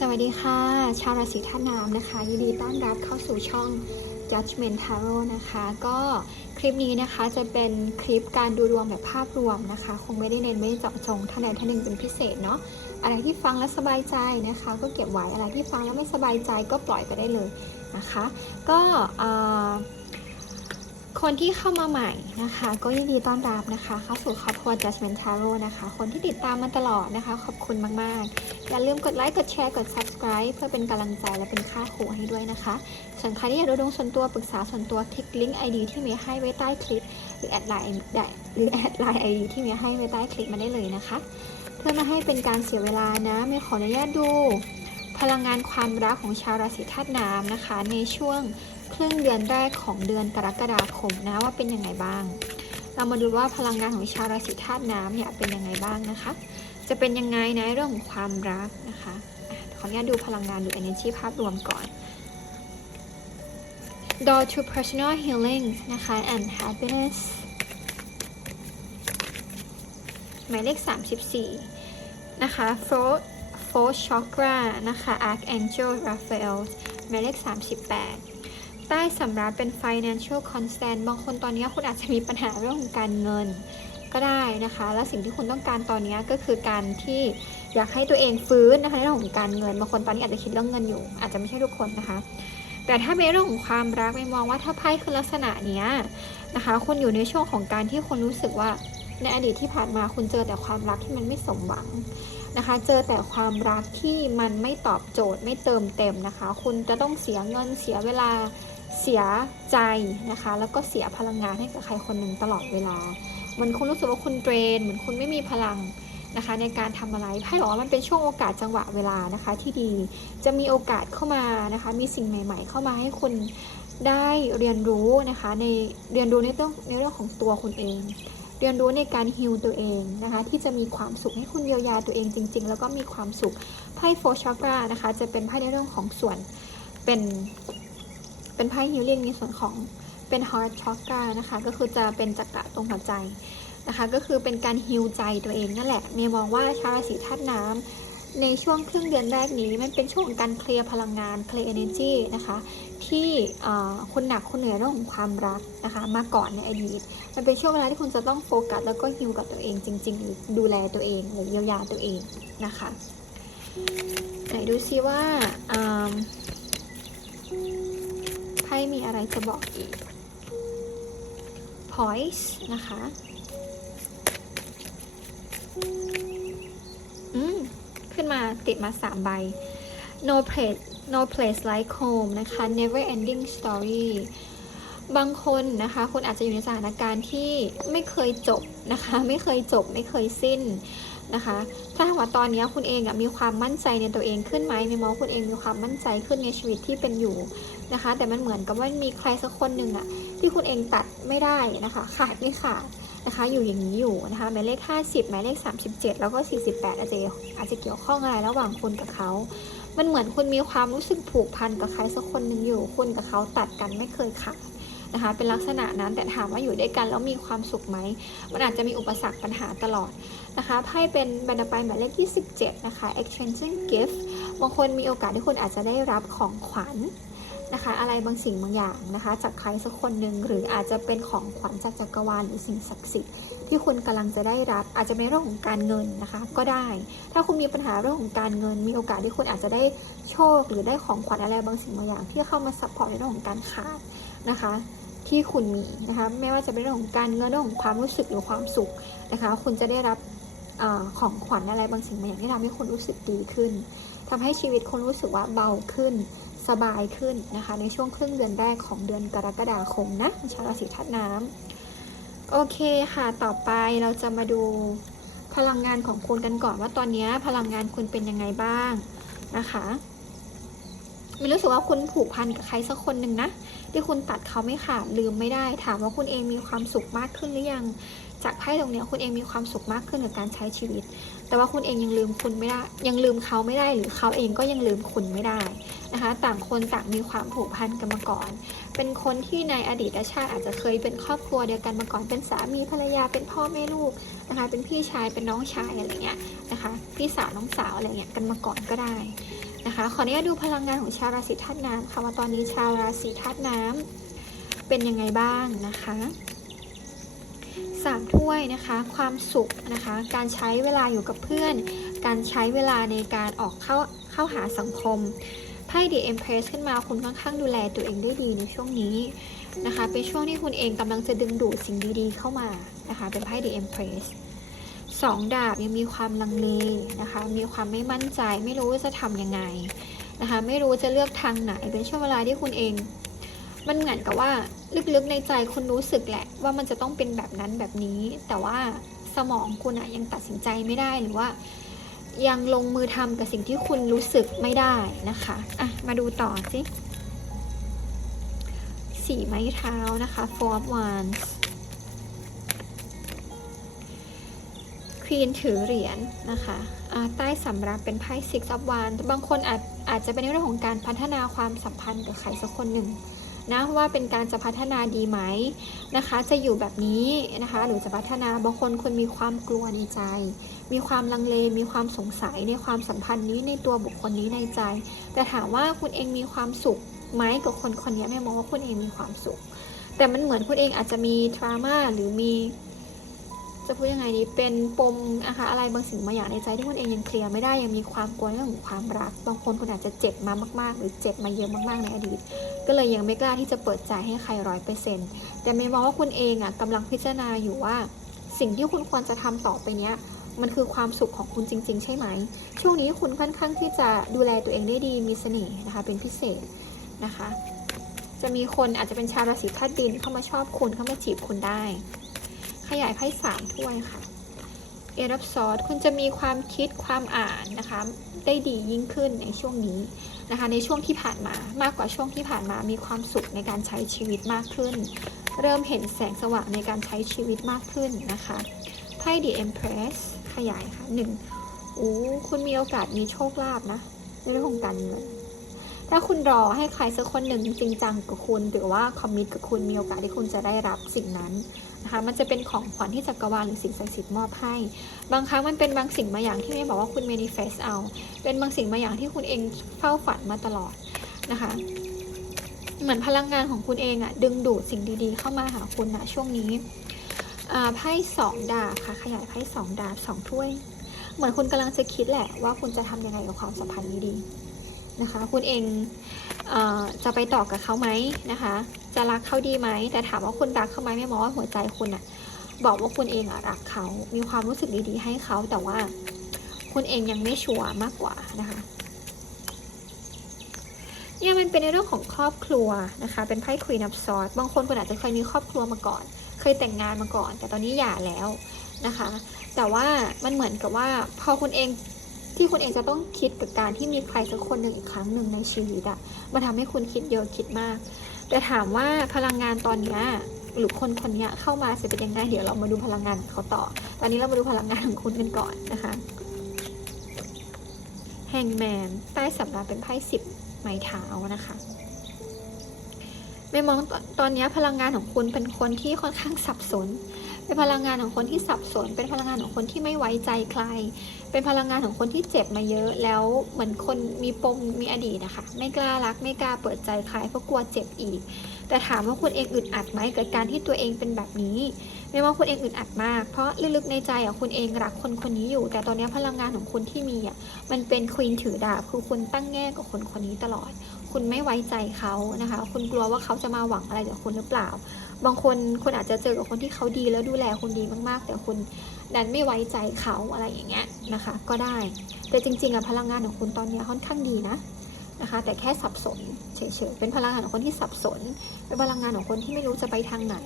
สวัสดีค่ะ ชาวราศีธาตุน้ำนะคะ ยินดีต้อนรับเข้าสู่ช่อง Judgment Tarot นะคะ ก็คลิปนี้นะคะจะเป็นคลิปการดูดวงแบบภาพรวมนะคะ คงไม่ได้เน้นไม่ได้เจาะจงท่านใดท่านหนึ่งเป็นพิเศษเนาะอะไรที่ฟังแล้วสบายใจนะคะ ก็เก็บไว้อะไรที่ฟังแล้วไม่สบายใจก็ปล่อยไปได้เลยนะคะ ก็อ่อ คนที่เข้ามาใหม่นะคะ ก็ยินดีต้อนรับนะคะเข้าสู่ครอบครัว Judgment Tarot นะคะ คนที่ติดตามมาตลอดนะคะ ขอบคุณมาก ๆ อย่าลืมกดไลค์กดแชร์กด subscribe เพื่อเป็นกำลังใจและเป็นค่าครูให้ด้วยนะคะส่วนใครที่อยากดูดวงส่วนตัวปรึกษาส่วนตัวคลิกลิงก์ ID ที่เมย์ให้ไว้ใต้คลิป หรือแอดไลน์ได้หรือแอดไลน์ ID ที่เมย์ให้ไว้ใต้คลิปมาได้เลยนะคะ เพื่อไมาให้เป็นการเสียเวลานะเมย์ขออนุญาตดู พลังงานความรักของชาวราศีธาตุน้ำนะคะ ในช่วง ครึ่งเดือนแรกของเดือนกรกฎาคมนะว่าเป็นยังไงบ้าง เรามาดูว่าพลังงานของชาวราศีธาตุน้ำเนี่ยเป็นยังไงบ้างนะคะ จะเป็นยังไงในเรื่องของความรักนะคะขออนุญาตดูพลังงานดู energy ภาพรวมก่อน Door to personal healing นะคะ and happiness หมายเลข 34 นะคะ fourth fourth chakra นะคะ archangel Raphael หมายเลข 38 ใต้สำรับเป็น financial constant บางคนตอนนี้คุณอาจจะมีปัญหาเรื่องของการเงินก็ได้นะคะ แล้วสิ่งที่คุณต้องการตอนนี้ก็คือการที่อยากให้ตัวเองฟื้นนะคะในเรื่องของการเงินบางคนตอนนี้อาจจะคิดเรื่องเงินอยู่ อาจจะไม่ใช่ทุกคนนะคะ แต่ถ้าเป็นเรื่องของความรักไม่มองว่าถ้าไพ่คือลักษณะเนี้ยนะคะคุณอยู่ในช่วงของการที่คุณรู้สึกว่าในอดีตที่ผ่านมาคุณเจอแต่ความรักที่มันไม่สมหวังนะคะ เจอแต่ความรักที่มันไม่ตอบโจทย์ไม่เติมเต็มนะคะ คุณจะต้องเสียเงินเสียเวลา เสียใจนะคะ แล้วก็เสียพลังงานให้กับใครคนหนึ่งตลอดเวลาเหมือนคุณรู้สึกว่าคุณเดรน เหมือนคุณไม่มีพลังนะคะ ในการทำอะไรไพ่บอกว่ามันเป็นช่วงโอกาสจังหวะเวลานะคะ ที่ดีจะมีโอกาสเข้ามานะคะ มีสิ่งใหม่ ๆ เข้ามาให้คุณได้เรียนรู้นะคะในเรียนรู้ในเรื่องในเรื่องของตัวคุณเอง เรียนรู้ในการฮิลตัวเองนะคะ ที่จะมีความสุขให้คุณเยียวยาตัวเองจริง ๆ แล้วก็มีความสุขไพ่โฟชากรานะคะ จะเป็นไพ่ในเรื่องของส่วนเป็น เป็นไพ่ฮิลลิ่งในส่วนของเป็นฮาร์ดช็อกกานะคะ ก็คือจะเป็นจักระตรงหัวใจนะคะ ก็คือเป็นการฮิวใจตัวเองนั่นแหละ เมย์มองว่าชาวราศีธาตุน้ำในช่วงครึ่งเดือนแรกนี้ มันเป็นช่วงการเคลียร์พลังงานเคลียร์ energy นะคะ ที่คุณหนักคุณเหนื่อยเรื่องของความรักนะคะ มาก่อนในอดีต มันเป็นช่วงเวลาที่คุณจะต้องโฟกัสแล้วก็ฮิวกับตัวเองจริงๆหรือดูแลตัวเองหรือเยียวยาตัวเองนะคะไหนดูซิว่า ไพ่มีอะไรจะบอกอีก p o i s นะคะ อืม ขึ้นมาติดมาสามใบ no place no place like home นะคะ never ending story บางคนนะคะคุณอาจจะอยู่ในสถานการณ์ที่ไม่เคยจบนะคะ ไม่เคยจบ ไม่เคยสิ้น นะคะ ถ้าหากว่าตอนนี้คุณเองมีความมั่นใจในตัวเองขึ้นไหมในมองคุณเองมีความมั่นใจขึ้นในชีวิตที่เป็นอยู่นะคะ แต่มันเหมือนกับว่ามีใครสักคนหนึ่งอะที่คุณเองตัดไม่ได้นะคะ ขาดไม่ขาดนะคะ อยู่อย่างนี้อยู่นะคะหมายเลข 50หมายเลข 37 แล้วก็ 48 อาจจะอาจจะเกี่ยวข้องอะไรระหว่างคุณกับเขา มันเหมือนคุณมีความรู้สึกผูกพันกับใครสักคนหนึ่งอยู่ คุณกับเขาตัดกันไม่เคยขาด นะคะ เป็นลักษณะนั้นแต่ถามว่าอยู่ด้วยกันแล้วมีความสุขไหม มันอาจจะมีอุปสรรคปัญหาตลอดนะคะไพ่เป็นบรรดาไปหมายเลขที่ 17 นะคะ exchanging gift บางคนมีโอกาสที่คุณอาจจะได้รับของขวัญนะคะ อะไรบางสิ่งบางอย่างนะคะ จากใครสักคนหนึ่งหรืออาจจะเป็นของขวัญจากจักรวาลหรือสิ่งศักดิ์สิทธิ์ที่คุณกำลังจะได้รับอาจจะเป็นเรื่องของการเงินนะคะ ก็ได้ ถ้าคุณมีปัญหาเรื่องของการเงิน มีโอกาสที่คุณอาจจะได้โชค หรือได้ของขวัญอะไรบางสิ่งบางอย่าง ที่เข้ามาซัพพอร์ตในเรื่องของการขาดนะคะ ที่คุณมีนะคะไม่ว่าจะเป็นเรื่องของการเงินเรื่องของความรู้สึกหรือความสุขนะคะ คุณจะได้รับอของขวัญอะไรบางสิ่งบางอย่างที่ทำให้คุณรู้สึกดีขึ้นทำให้ชีวิตคุณรู้สึกว่าเบาขึ้นสบายขึ้นนะคะ ในช่วงครึ่งเดือนแรกของเดือนกรกฎาคมนะชาวราศีธาตุน้ำโอเคค่ะต่อไปเราจะมาดูพลังงานของคุณกันก่อนว่าตอนนี้พลังงานคุณเป็นยังไงบ้างนะคะ มีรู้สึกว่าคุณผูกพันกับใครสักคนหนึ่งนะที่คุณตัดเขาไม่ขาดลืมไม่ได้ ถามว่าคุณเองมีความสุขมากขึ้นหรือยัง จากไพ่ตรงนี้คุณเองมีความสุขมากขึ้นกับการใช้ชีวิต แต่ว่าคุณเองยังลืมคุณไม่ได้ ยังลืมเขาไม่ได้หรือเขาเองก็ยังลืมคุณไม่ได้นะคะ ต่างคนต่างมีความผูกพันกันมาก่อน เป็นคนที่ในอดีตชาติอาจจะเคยเป็นครอบครัวเดียวกันมาก่อนเป็นสามีภรรยาเป็นพ่อแม่ลูกนะคะ เป็นพี่ชายเป็นน้องชายอะไรเงี้ยนะคะ พี่สาวน้องสาวอะไรเงี้ยกันมาก่อนก็ได้ นะคะขออนุญาตดูพลังงานของชาวราศีธาตุน้ำค่ะว่าตอนนี้ชาวราศีธาตุน้ำเป็นยังไงบ้างนะคะสามถ้วยนะคะความสุขนะคะการใช้เวลาอยู่กับเพื่อน การใช้เวลาในการออกเข้าเข้าหาสังคมไพ่ The Empress ขึ้นมาคุณค่อนข้างดูแลตัวเองได้ดีในช่วงนี้นะคะเป็นช่วงที่คุณเองกำลังจะดึงดูดสิ่งดีๆเข้ามานะคะเป็นไพ่ The Empress ส สองดาบยังมีความลังเลนะคะ มีความไม่มั่นใจ ไม่รู้ว่าจะทำยังไงนะคะ ไม่รู้จะเลือกทางไหน เป็นช่วงเวลาที่คุณเอง มันเหมือนกับว่าลึกๆในใจคุณรู้สึกแหละ ว่ามันจะต้องเป็นแบบนั้นแบบนี้ แต่ว่าสมองคุณอะยังตัดสินใจไม่ได้หรือว่า ยังลงมือทำกับสิ่งที่คุณรู้สึกไม่ได้นะคะอะมาดูต่อสิสี่ไม้เท้านะคะ four of wands ควีนถือเหรียญนะคะใต้สำรับเป็นไพ่ six of wands บางคนอาจอาจจะเป็นเรื่องของการพัฒนาความสัมพันธ์กับใครสักคนหนึ่งนะว่าเป็นการจะพัฒนาดีไหมนะคะ จะอยู่แบบนี้นะคะ หรือจะพัฒนาบางคนคุณมีความกลัวในใจ มีความลังเล มีความสงสัยในความสัมพันธ์นี้ในตัวบุคคลนี้ในใจ แต่ถามว่าคุณเองมีความสุขไหมกับคนคนนี้แม่มองว่าคุณเองมีความสุข แต่มันเหมือนคุณเองอาจจะมีทรามาหรือมี จะพูดยังไงดีเป็นปมนะคะอะไรบางสิ่งบางอย่างในใจที่คุณเองยังเคลียร์ไม่ได้ยังมีความกลัวเรื่องของความรัก บางคนคุณอาจจะเจ็บมามาก ๆ หรือเจ็บมาเยอะมาก ๆ ในอดีต ก็เลยยังไม่กล้าที่จะเปิดใจให้ใครร้อยเปอร์เซ็นต์แต่ไม่มองว่าคุณเองอะกำลังพิจารณาอยู่ว่า สิ่งที่คุณควรจะทำต่อไปเนี้ยมันคือความสุขของคุณจริง ๆ ใช่ไหม ช่วงนี้คุณค่อนข้างที่จะดูแลตัวเองได้ดีมีเสน่ห์นะคะเป็นพิเศษนะคะ จะมีคนอาจจะเป็นชาวราศีธาตุดินเข้ามาชอบคุณเข้ามาจีบคุณได้ ขยายไพ่สามถ้วยค่ะเอรับซอสคุณจะมีความคิดความอ่านนะคะ ได้ดียิ่งขึ้นในช่วงนี้นะคะ ในช่วงที่ผ่านมามากกว่าช่วงที่ผ่านมามีความสุขในการใช้ชีวิตมากขึ้น เริ่มเห็นแสงสว่างในการใช้ชีวิตมากขึ้นนะคะไพ่ The Empress ขยายค่ะหนึ่งโอ้คุณมีโอกาสมีโชคลาภนะในเรื่องของการเงิน ถ้าคุณรอให้ใครสักคนหนึ่งจริงจังกับคุณ หรือว่าคอมมิตกับคุณมีโอกาสที่คุณจะได้รับสิ่งนั้นนะคะมันจะเป็นของขวัญที่จักรวาลหรือสิ่งศักดิ์สิทธิ์มอบให้ บางครั้งมันเป็นบางสิ่งบางอย่างที่ไม่บอกว่าคุณ manifest เอา เป็นบางสิ่งบางอย่างที่คุณเองเฝ้าฝันมาตลอดนะคะเหมือนพลังงานของคุณเองอะดึงดูดสิ่งดีๆ เข้ามาหาคุณนะช่วงนี้อ่าไพ่สองดาบค่ะ ขยายไพ่สองดาบสองถ้วย เหมือนคุณกำลังจะคิดแหละว่าคุณจะทำยังไงกับความสัมพันธ์นี้ดี นะคะ คุณเองเออจะไปต่อกับเขาไหมนะคะ จะรักเขาดีไหม แต่ถามว่าคุณรักเขาไหมไม่มองว่าหัวใจคุณอะบอกว่าคุณเองอะรักเขา มีความรู้สึกดีๆ ให้เขา แต่ว่าคุณเองยังไม่ชัวร์มากกว่านะคะเนี่ยมันเป็นในเรื่องของครอบครัวนะคะ เป็นไพ่ควีนับซอสบางคนคุณอาจจะเคยมีครอบครัวมาก่อน เคยแต่งงานมาก่อน แต่ตอนนี้หย่าแล้วนะคะ แต่ว่ามันเหมือนกับว่าพอคุณเอง ที่คุณเองจะต้องคิดกับการที่มีใครสักคนหนึ่งอีกครั้งหนึ่งในชีวิตอะมันทำให้คุณคิดเยอะคิดมาก แต่ถามว่าพลังงานตอนนี้หรือคนคนนี้เข้ามาจะเป็นยังไงเดี๋ยวเรามาดูพลังงานเขาต่อ ตอนนี้เรามาดูพลังงานของคุณกันก่อนนะคะแฮงแมนใต้สัปดาเป็นไพ่สิบไม้เท้านะคะไม่มองตตอนนี้พลังงานของคุณเป็นคนที่ค่อนข้างสับสน เป็นพลังงานของคนที่สับสน เป็นพลังงานของคนที่ไม่ไว้ใจใคร เป็นพลังงานของคนที่เจ็บมาเยอะแล้วเหมือนคนมีปมมีอดีตนะคะ ไม่กล้ารัก ไม่กล้าเปิดใจใครเพราะกลัวเจ็บอีก แต่ถามว่าคุณเองอึดอัดไหมกับการที่ตัวเองเป็นแบบนี้ไม่ว่าคุณเองอึดอัดมาก เพราะลึกๆในใจอะคุณเองรักคนคนนี้อยู่ แต่ตอนนี้พลังงานของคุณที่มีอะมันเป็นควีนถือดาบคือคุณตั้งแง่กับคนคนนี้ตลอด คุณไม่ไว้ใจเขานะคะ คุณกลัวว่าเขาจะมาหวังอะไรจากคุณหรือเปล่าบางคนคุณอาจจะเจอกับคนที่เขาดีแล้วดูแลคุณดีมากๆ แต่คุณดันไม่ไว้ใจเขาอะไรอย่างเงี้ยนะคะ ก็ได้ แต่จริงๆอะพลังงานของคุณตอนนี้ค่อนข้างดีนะนะคะ แต่แค่สับสนเฉยๆเป็นพลังงานของคนที่สับสนเป็นพลังงานของคนที่ไม่รู้จะไปทางไหน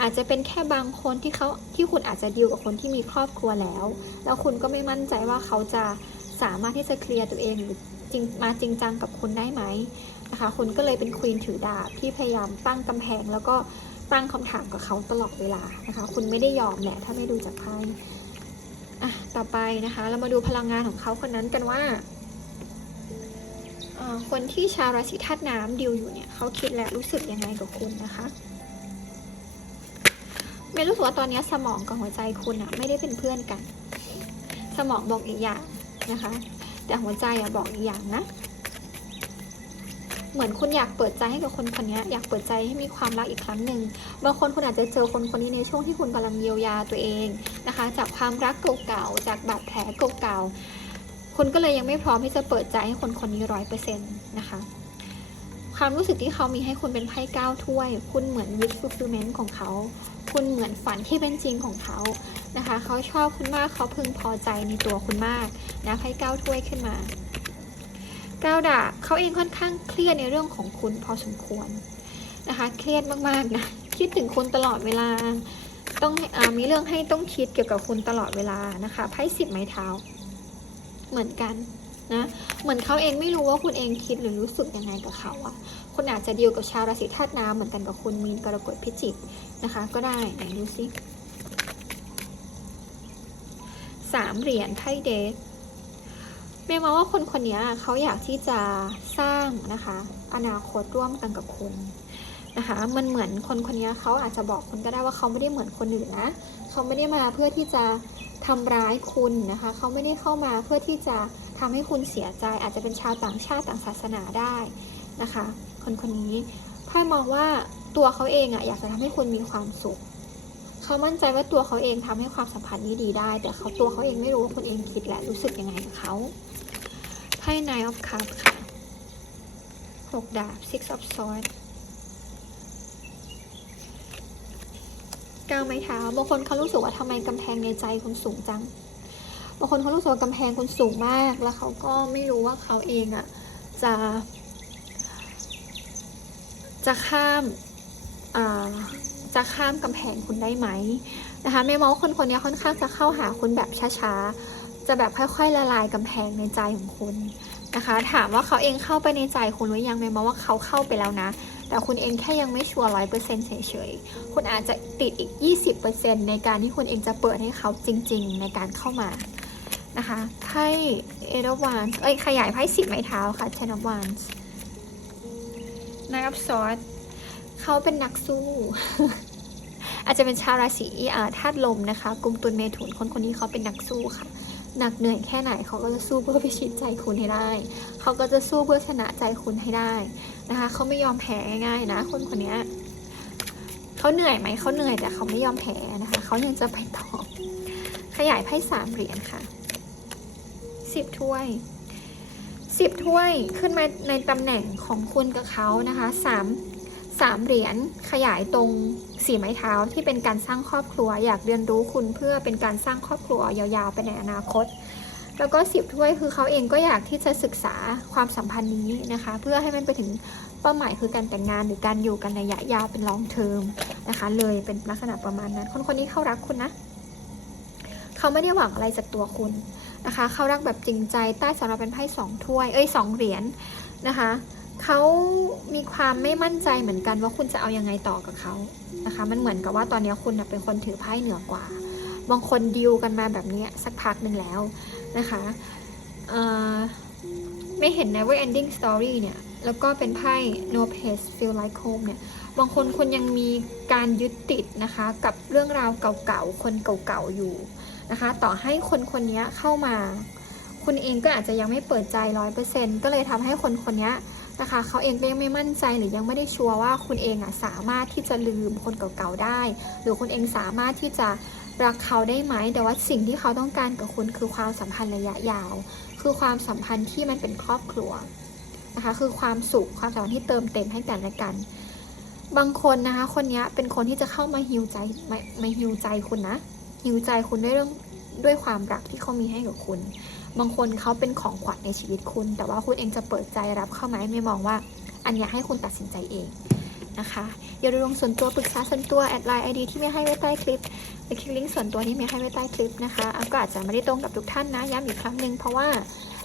อาจจะเป็นแค่บางคนที่เขาที่คุณอาจจะดีลกับคนที่มีครอบครัวแล้ว แล้วคุณก็ไม่มั่นใจว่าเขาจะสามารถที่จะเคลียร์ตัวเองหรือจริงมาจริงจังกับคุณได้ไหมนะคะคุณก็เลยเป็นควีนถือดาบที่พยายามตั้งกำแพงแล้วก็ ตั้งคำถามกับเขาตลอดเวลานะคะ คุณไม่ได้ยอมแหละถ้าไม่ดูจากไพ่อะต่อไปนะคะ เรามาดูพลังงานของเขาคนนั้นกันว่าคนที่ชาวราศีธาตุน้ำดิวอยู่เนี่ยเขาคิดและรู้สึกยังไงกับคุณนะคะเมย์รู้สึกว่าตอนนี้สมองกับหัวใจคุณอะไม่ได้เป็นเพื่อนกัน สมองบอกอีกอย่างนะคะ แต่หัวใจอะบอกอีกอย่างนะ เหมือนคุณอยากเปิดใจให้กับคนคนนี้อยากเปิดใจให้มีความรักอีกครั้งหนึ่งบางคนคุณอาจจะเจอคนคนนี้ในช่วงที่คุณกำลังเยียวยาตัวเองนะคะ จากความรักเก่าๆจากบาดแผลเก่าๆคุณก็เลยยังไม่พร้อมที่จะเปิดใจให้คนคนนี้ร้อยเปอร์เซ็นต์นะคะความรู้สึกที่เขามีให้คุณเป็นไพ่เก้าถ้วย คุณเหมือน wish fulfillment ของเขา คุณเหมือนฝันที่เป็นจริงของเขานะคะ เขาชอบคุณมากเขาพึงพอใจในตัวคุณมากนะไพ่เก้าถ้วยขึ้นมา ก้าวดาเขาเองค่อนข้างเครียดในเรื่องของคุณพอสมควรนะคะ เครียดมากๆนะคิดถึงคุณตลอดเวลา ต้องอมีเรื่องให้ต้องคิดเกี่ยวกับคุณตลอดเวลานะคะไพ่สิบไม้เท้า เหมือนกันนะเหมือนเขาเองไม่รู้ว่าคุณเองคิดหรือรู้สึกยังไงกับเขาอะคุณอาจจะเดีลกับชาวราศีธาตุน้ำเหมือนกันกับคุณมีนกรกฎพิจิกนะคะ ก็ได้ไหนดูสิสามเหรียญไพ่เดท เมย์มองว่าคนคนนี้เขาอยากที่จะสร้างนะคะ อนาคตร่วมกันกับคุณนะคะ มันเหมือนคนคนนี้เขาอาจจะบอกคุณก็ได้ว่าเขาไม่ได้เหมือนคนอื่นนะเขาไม่ได้มาเพื่อที่จะทำร้ายคุณนะคะ เขาไม่ได้เข้ามาเพื่อที่จะทำให้คุณเสียใจ อาจจะเป็นชาวต่างชาติต่างศาสนาได้นะคะ คนคนนี้ไพ่มองว่าตัวเขาเองอะอยากจะทำให้คุณมีความสุขเขามั่นใจว่าตัวเขาเองทำให้ความสัมพันธ์นี้ดีได้ แต่เขาตัวเขาเองไม่รู้ว่าคุณเองคิดและรู้สึกยังไงกับเขา ไพ่ Nine of Cups ค่ะหกดาบ Six of Swords ก้าวไม้เท้าบางคนเขารู้สึกว่าทำไมกำแพงในใจคุณสูงจังบางคนเขารู้สึกว่ากำแพงคุณสูงมาก แล้วเขาก็ไม่รู้ว่าเขาเองอะ่ะจะ จะข้ามอ่าจะข้ามกำแพงคุณได้ไหมนะคะไม่มองคนคนนี้ค่อนข้างจะเข้าหาคุณแบบช้าๆ จะแบบค่อยๆละลายกำแพงในใจของคุณนะคะ ถามว่าเขาเองเข้าไปในใจคุณหรือยังไม่มองว่าเขาเข้าไปแล้วนะ แต่คุณเองแค่ยังไม่ชัวร์ร้อยเปอร์เซ็นต์เฉยๆ คุณอาจจะติดอีก 20%ในการที่คุณเองจะเปิดให้เขาจริง ๆ ในการเข้ามานะคะไพ่เอเดวานเอ้ยขยายไพ่สิบไม้เท้าค่ะ Ten of Wands นายอัพซอสเขาเป็นนักสู้ อาจจะเป็นชาวราศีอ่าธาตุลมนะคะกลุ่มตุลเมถุนคนคนนี้เขาเป็นนักสู้ค่ะ หนักเหนื่อยแค่ไหนเขาก็จะสู้เพื่อพิชิตใจคุณให้ได้ เขาก็จะสู้เพื่อชนะใจคุณให้ได้นะคะเขาไม่ยอมแพ้ง่ายๆนะ คนคนนี้เขาเหนื่อยไหมเขาเหนื่อยแต่เขาไม่ยอมแพ้นะคะเขายังจะไปต่อขยายไพ่สามเหรียญค่ะสิบถ้วยสิบถ้วยขึ้นมาในตำแหน่งของคุณกับเขานะคะสาม สามเหรียญขยายตรงสี่ไม้เท้าที่เป็นการสร้างครอบครัว อยากเรียนรู้คุณเพื่อเป็นการสร้างครอบครัวยาวๆไปในอนาคต แล้วก็สิบถ้วยคือเขาเองก็อยากที่จะศึกษาความสัมพันธ์นี้นะคะ เพื่อให้มันไปถึงเป้าหมายคือการแต่งงานหรือการอยู่กันในระยะยาวเป็น long term นะคะ เลยเป็นลักษณะประมาณนั้นคนคนนี้เขารักคุณนะเขาไม่ได้หวังอะไรจากตัวคุณนะคะ เขารักแบบจริงใจใต้สำหรับเป็นไพ่สองถ้วยเอ้ยสองเหรียญนะคะ เขามีความไม่มั่นใจเหมือนกันว่าคุณจะเอายังไงต่อกับเขานะคะ มันเหมือนกับว่าตอนนี้คุณเป็นคนถือไพ่เหนือกว่า บางคนดิวกันมาแบบนี้สักพักหนึ่งแล้วนะคะไม่เห็น never ending story เนี่ย แล้วก็เป็นไพ่ no place feel like home เนี่ย บางคนคุณยังมีการยึดติดนะคะ กับเรื่องราวเก่าๆ คนเก่าๆ อยู่นะคะ ต่อให้คนคนนี้เข้ามา คุณเองก็อาจจะยังไม่เปิดใจร้อยเปอร์เซ็นต์ก็เลยทำให้คนคนนี้ นะคะเขาเองก็ยังไม่มั่นใจหรือยังไม่ได้ชัวร์ว่าคุณเองอะสามารถที่จะลืมคนเก่าๆได้ หรือคุณเองสามารถที่จะรักเขาได้ไหม แต่ว่าสิ่งที่เขาต้องการกับคุณคือความสัมพันธ์ระยะยาว คือความสัมพันธ์ที่มันเป็นครอบครัวนะคะ คือความสุขความสัมพันธ์ที่เติมเต็มให้กันและกัน บางคนนะคะ คนนี้เป็นคนที่จะเข้ามาฮิวใจมามาฮิวใจคุณนะฮิวใจคุณด้วยเรื่องด้วยความรักที่เขามีให้กับคุณ บางคนเขาเป็นของขวัญในชีวิตคุณ แต่ว่าคุณเองจะเปิดใจรับเข้าไหมไม่มองว่า อันนี้ให้คุณตัดสินใจเองนะคะอย่าลืมส่วนตัวปรึกษาส่วนตัวแอดไลน์ไอดีที่ไม่ให้ไว้ใต้คลิปหรือคลิกลิงก์ส่วนตัวที่ไม่ให้ไว้ใต้คลิปนะคะก็อาจจะไม่ได้ตรงกับทุกท่านนะย้ำอีกครั้งหนึ่งเพราะว่า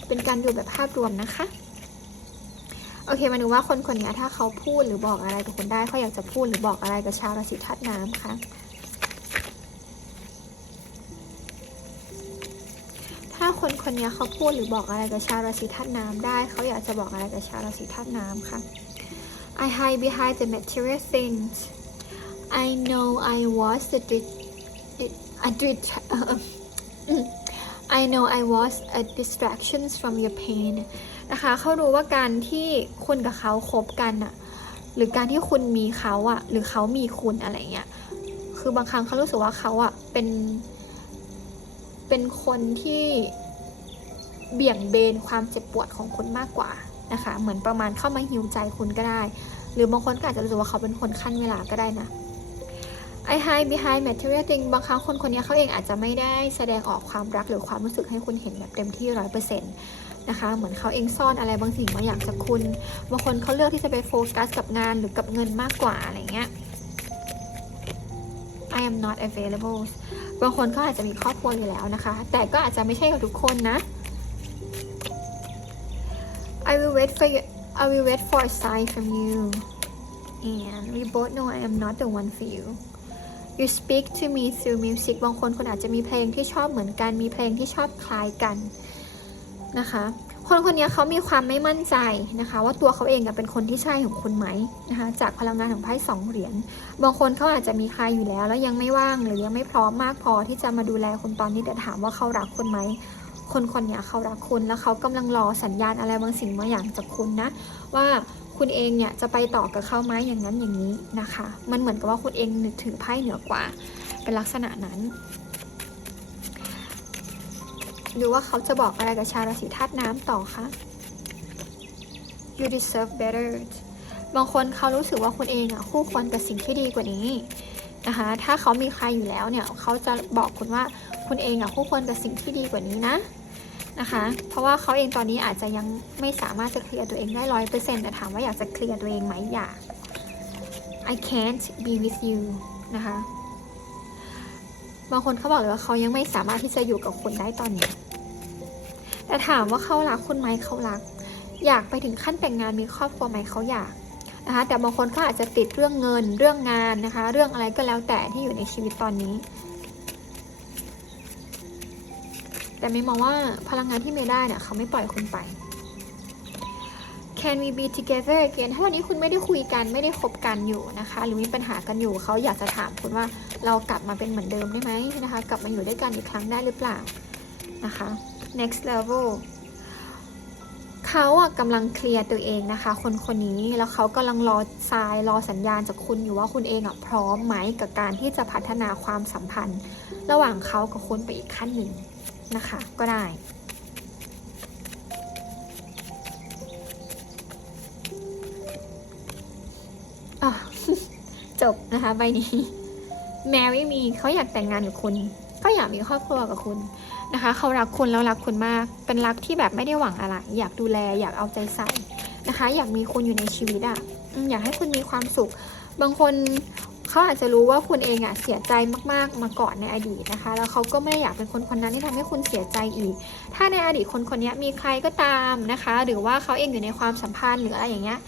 เป็นการดูแบบภาพรวมนะคะโอเคมาดูว่าคนคนนี้ถ้าเขาพูดหรือบอกอะไรกับคุณได้เขาอยากจะพูดหรือบอกอะไรกับชาวราศีธาตุน้ำคะ คนนี้เขาพูดหรือบอกอะไรกับชาวราศีธาตุน้ำได้ เขาอยากจะบอกอะไรกับชาวราศีธาตุน้ำคะ I hide behind the material things I know I was the a I know I was a distractions from your pain นะคะเขารู้ว่าการที่คุณกับเขาคบกันอะหรือการที่คุณมีเขาอะหรือเขามีคุณอะไรเงี้ยคือบางครั้งเขารู้สึกว่าเขาอะเป็นเป็นคนที่ เบี่ยงเบนความเจ็บปวดของคุณมากกว่านะคะ เหมือนประมาณเข้ามาหิวใจคุณก็ได้ หรือบางคนก็อาจจะรู้สึกว่าเขาเป็นคนขั้นเวลาก็ได้นะ I hide behind material thing บางครั้งคนคนนี้เขาเองอาจจะไม่ได้แสดงออกความรักหรือความรู้สึกให้คุณเห็นแบบเต็มที่ร้อยเปอร์เซ็นต์นะคะ เหมือนเขาเองซ่อนอะไรบางสิ่งบางอย่างจากคุณ บางคนเขาเลือกที่จะไปโฟกัสกับงานหรือกับเงินมากกว่าอะไรเงี้ย I am not available บางคนเขาอาจจะมีครอบครัวอยู่แล้วนะคะ แต่ก็อาจจะไม่ใช่กับทุกคนนะ I will wait for you I will wait for a sign from you and we both know I am not the one for you you speak to me through music บางคนคุณอาจจะมีเพลงที่ชอบเหมือนกัน มีเพลงที่ชอบคล้ายกันนะคะ คนคนนี้เขามีความไม่มั่นใจนะคะ ว่าตัวเขาเองเป็นคนที่ใช่ของคุณไหมนะคะ จากพลังงานของไพ่สองเหรียญ บางคนเขาอาจจะมีใครอยู่แล้ว แล้วยังไม่ว่างหรือยังไม่พร้อมมากพอที่จะมาดูแลคุณตอนนี้แต่ถามว่าเขารักคุณไหม คนคนนี้เขารักคุณแล้วเขากำลังรอสัญญาณอะไรบางสิ่งบางอย่างจากคุณนะ ว่าคุณเองเนี่ยจะไปต่อกับเขาไหมอย่างนั้นอย่างนี้นะคะ มันเหมือนกับว่าคุณเองนึกถือไพ่เหนือกว่า เป็นลักษณะนั้นหรือว่าเขาจะบอกอะไรกับชาวราศีธาตุน้ำต่อคะ you deserve better บางคนเขารู้สึกว่าคุณเองอะคู่ควรกับสิ่งที่ดีกว่านี้นะคะ ถ้าเขามีใครอยู่แล้วเนี่ย เขาจะบอกคุณว่าคุณเองอะคู่ควรกับสิ่งที่ดีกว่านี้นะ นะคะ เพราะว่าเขาเองตอนนี้อาจจะยังไม่สามารถจะเคลียร์ตัวเองได้ร้อยเปอร์เซ็นต์แต่ถามว่าอยากจะเคลียร์ตัวเองไหมอยาก I can't be with you นะคะ บางคนเขาบอกเลยว่าเขายังไม่สามารถที่จะอยู่กับคุณได้ตอนนี้ แต่ถามว่าเขารักคุณไหมเขารัก อยากไปถึงขั้นแต่งงานมีครอบครัวไหมเขาอยากนะคะ แต่บางคนก็อาจจะติดเรื่องเงินเรื่องงานนะคะ เรื่องอะไรก็แล้วแต่ที่อยู่ในชีวิตตอนนี้ แต่ไม่มองว่าพลังงานที่เมย์ได้เนี่ยเขาไม่ปล่อยคุณไป Can we be together again ถ้าวันนี้คุณไม่ได้คุยกันไม่ได้คบกันอยู่นะคะ หรือมีปัญหากันอยู่เขาอยากจะถามคุณว่าเรากลับมาเป็นเหมือนเดิมได้ไหมนะคะ กลับมาอยู่ด้วยกันอีกครั้งได้หรือเปล่านะคะ next level เขาอะกำลังเคลียร์ตัวเองนะคะ คนคนนี้แล้วเขากำลังรอทรายรอสัญญาณจากคุณอยู่ว่าคุณเองอะพร้อมไหมกับการที่จะพัฒนาความสัมพันธ์ ระหว่างเขากับคุณไปอีกขั้นหนึ่ง นะคะ ก็ได้ จบนะคะใบนี้ แม้ไม่มีเขาอยากแต่งงานกับคุณ ก็อยากมีครอบครัวกับคุณนะคะ เขารักคุณแล้วรักคุณมาก เป็นรักที่แบบไม่ได้หวังอะไร อยากดูแล อยากเอาใจใส่นะคะ อยากมีคุณอยู่ในชีวิตอะ่ะอยากให้คุณมีความสุข บางคน เขาอาจจะรู้ว่าคุณเองอะเสียใจมากๆมาก่อนในอดีตนะคะ แล้วเขาก็ไม่ได้อยากเป็นคนคนนั้นที่ทำให้คุณเสียใจอีก ถ้าในอดีตคนคนนี้มีใครก็ตามนะคะ หรือว่าเขาเองอยู่ในความสัมพันธ์หรืออะไรอย่างเงี้ย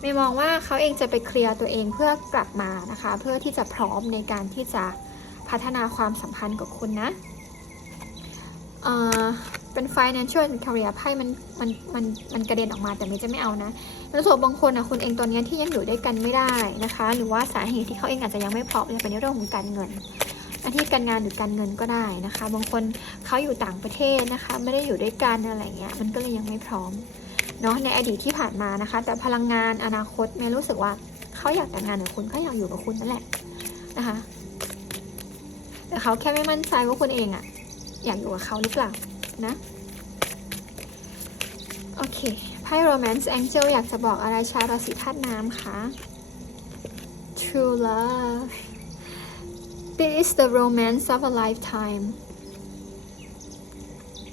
ไม่มองว่าเขาเองจะไปเคลียร์ตัวเองเพื่อกลับมานะคะ เพื่อที่จะพร้อมในการที่จะพัฒนาความสัมพันธ์กับคุณนะ เป็น financial career ไพ่มันมันมันมันกระเด็นออกมาแต่ไม่จะไม่เอานะแล้วส่วนบางคนอนะคุณเองตอนนี้ที่ยังอยู่ด้วยกันไม่ได้นะคะ หรือว่าสาเหตุที่เขาเองอาจจะยังไม่พร้อมจะเป็นเรื่องของการเงินหน้าที่การงานหรือการเงินก็ได้นะคะ บางคนเขาอยู่ต่างประเทศนะคะ ไม่ได้อยู่ด้วยกันอะไรเงี้ยมันก็เลยยังไม่พร้อมเนาะในอดีตที่ผ่านมานะคะ แต่พลังงานอนาคตเมย์รู้สึกว่าเขาอยากแต่งงานกับคุณเขาอยากอยู่กับคุณนั่นแหละนะคะ แต่เขาแค่ไม่มั่นใจว่าคุณเองอะ อย่ากอยู่กับเขาหรือเปล่านะ โอเคไพ่ romance angel อยากจะบอกอะไรชาวราศีธาตุน้ำคะ true love this is the romance of a lifetime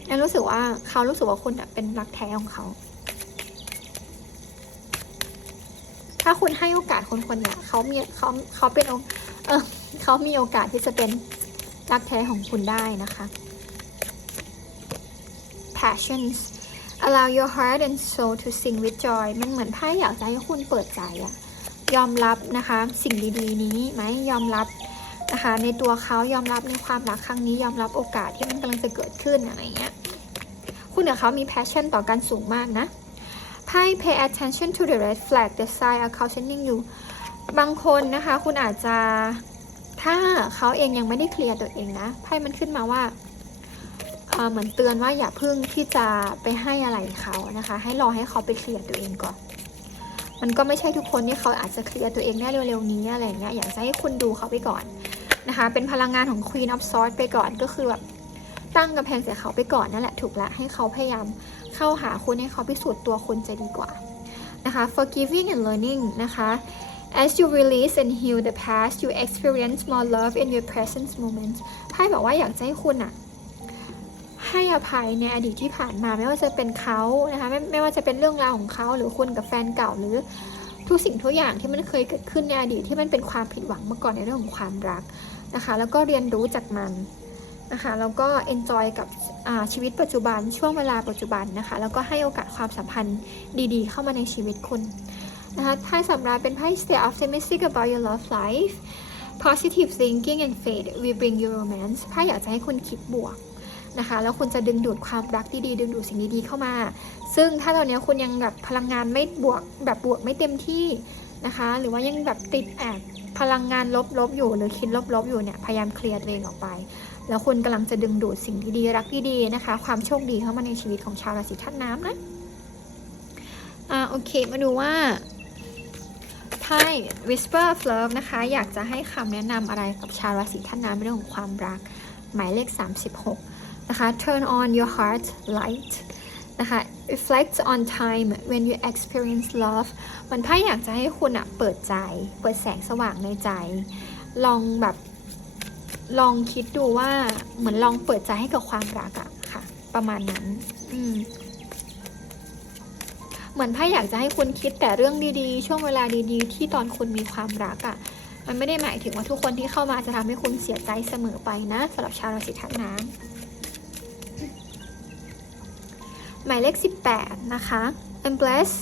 แอนรู้สึกว่าเขารู้สึกว่าคุณเป็นรักแท้ของเขา ถ้าคุณให้โอกาสคนคนเนี้ยเขามีเขาเขาเป็นเออเขามีโอกาสที่จะเป็นรักแท้ของคุณได้นะคะ passions allow your heart and soul to sing with joy มันเหมือนไพ่อยากจะให้คุณเปิดใจอะยอมรับนะคะ สิ่งดีๆ นี้ไหมยอมรับนะคะ ในตัวเขายอมรับในความรักครั้งนี้ ยอมรับโอกาสที่มันกำลังจะเกิดขึ้นอะไรเงี้ยคุณกับเขามี passion ต่อกันสูงมากนะไพ่ pay attention to the red flag the sign are cautioning you บางคนนะคะ คุณอาจจะถ้าเขาเองยังไม่ได้เคลียร์ตัวเองนะไพ่มันขึ้นมาว่า เหมือนเตือนว่าอย่าเพิ่งที่จะไปให้อะไรเขานะคะ ให้รอให้เขาไปเคลียร์ตัวเองก่อนมันก็ไม่ใช่ทุกคนที่เขาอาจจะเคลียร์ตัวเองได้เร็วๆนี้อะไรเงี้ยอยากจะให้คุณดูเขาไปก่อนนะคะ เป็นพลังงานของ Queen of Swords ไปก่อนก็คือแบบตั้งกำแพงใส่เขาไปก่อนนั่นแหละถูกละให้เขาพยายามเข้าหาคุณให้เขาพิสูจน์ตัวคุณจะดีกว่านะคะ forgiving and learning นะคะ As you release and heal the past, you experience more love in your present moment. ไพ่บอกว่าอยากจะให้คุณอะ ให้อภัยในอดีตที่ผ่านมาไม่ว่าจะเป็นเขานะคะไม่ไม่ว่าจะเป็นเรื่องราวของเขาหรือคุณกับแฟนเก่าหรือทุกสิ่งทุกอย่างที่มันเคยเกิดขึ้นในอดีตที่มันเป็นความผิดหวังเมื่อก่อนในเรื่องของความรักนะคะ แล้วก็เรียนรู้จากมันนะคะแล้วก็ enjoy กับชีวิตปัจจุบันช่วงเวลาปัจจุบันนะคะ แล้วก็ให้โอกาสความสัมพันธ์ดีๆ เข้ามาในชีวิตคุณนะคะไพ่สำรับเป็นไพ่ stay optimistic about your love life positive thinking and faith will bring you romance ไพ่อยากจะให้คุณคิดบวก นะคะ แล้วคุณจะดึงดูดความรักดีๆ ดึงดูดสิ่งดีๆเข้ามา ซึ่งถ้าตอนนี้คุณยังแบบพลังงานไม่บวกแบบบวกไม่เต็มที่นะคะ หรือว่ายังแบบติดแอบพลังงานลบๆอยู่ หรือคิดลบๆอยู่เนี่ย พยายามเคลียร์ตัวเองออกไป แล้วคุณกำลังจะดึงดูดสิ่งดีๆรักดีๆนะคะ ความโชคดีเข้ามาในชีวิตของชาวราศีธาตุน้ำนะ อ่าโอเค มาดูว่าไพ่ Whisper of Love นะคะ อยากจะให้คำแนะนำอะไรกับชาวราศีธนูในเรื่องของความรัก หมายเลข 36 นะคะ Turn on your heart light นะคะ Reflect on time when you experience love มันไพ่อยากจะให้คุณอะเปิดใจ เปิดแสงสว่างในใจ ลองแบบ ลองคิดดูว่าเหมือนลองเปิดใจให้กับความรักอะค่ะ ประมาณนั้น อืมเหมือนไพ่อยากจะให้คุณคิดแต่เรื่องดีๆ ช่วงเวลาดีๆ ที่ตอนคุณมีความรักอะ่ะ มันไม่ได้หมายถึงว่าทุกคนที่เข้ามาจะทำให้คุณเสียใจเสมอไปนะสำหรับชาวราศีธาตุน้ำ หมายเลข 18 นะคะ embrace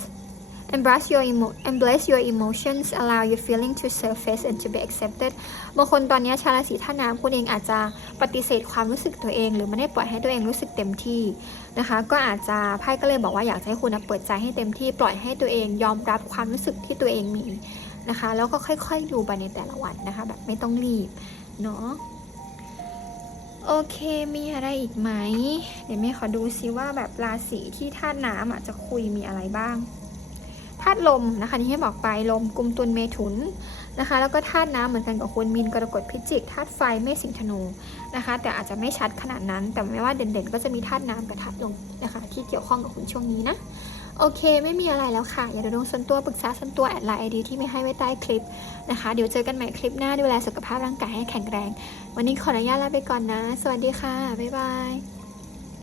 embrace your emo embrace your emotions allow your feeling to surface and to be accepted บางคนตอนนี้ชาราศีธาน้ำคุณเองอาจจะปฏิเสธความรู้สึกตัวเอง หรือไม่ได้ปล่อยให้ตัวเองรู้สึกเต็มที่นะคะ ก็อาจจะไพ่ก็เลยบอกว่าอยากให้คุณเปิดใจให้เต็มที่ปล่อยให้ตัวเองยอมรับความรู้สึกที่ตัวเองมีนะคะ แล้วก็ค่อยๆดูไปในแต่ละวันนะคะ แบบไม่ต้องรีบเนาะ โอเคมีอะไรอีกไหม เดี๋ยวแม่ขอดูซิว่าแบบราศีที่ธาตุน้ำอะจะคุยมีอะไรบ้างธาตุลมนะคะที่ให้บอกไปลมกลุ่มตุลเมถุนนะคะ แล้วก็ธาตุน้ำเหมือนกันกับคุณมีนกรกฎพิจิกธาตุไฟเมษสิงห์ธนูนะคะ แต่อาจจะไม่ชัดขนาดนั้น แต่ไม่ว่าเด่นๆ ก็จะมีธาตุน้ำกับธาตุลมนะคะ ที่เกี่ยวข้องกับคุณช่วงนี้นะ โอเค ไม่มีอะไรแล้วค่ะ อย่าลืมลงส่วนตัวปรึกษาส่วนตัวแอดไลน์ไอดีที่ไม่ให้ไว้ใต้คลิปนะคะ เดี๋ยวเจอกันใหม่คลิปหน้าดูแลสุขภาพร่างกายให้แข็งแรง วันนี้ขออนุญาตลาไปก่อนนะ สวัสดีค่ะ บ๊ายบาย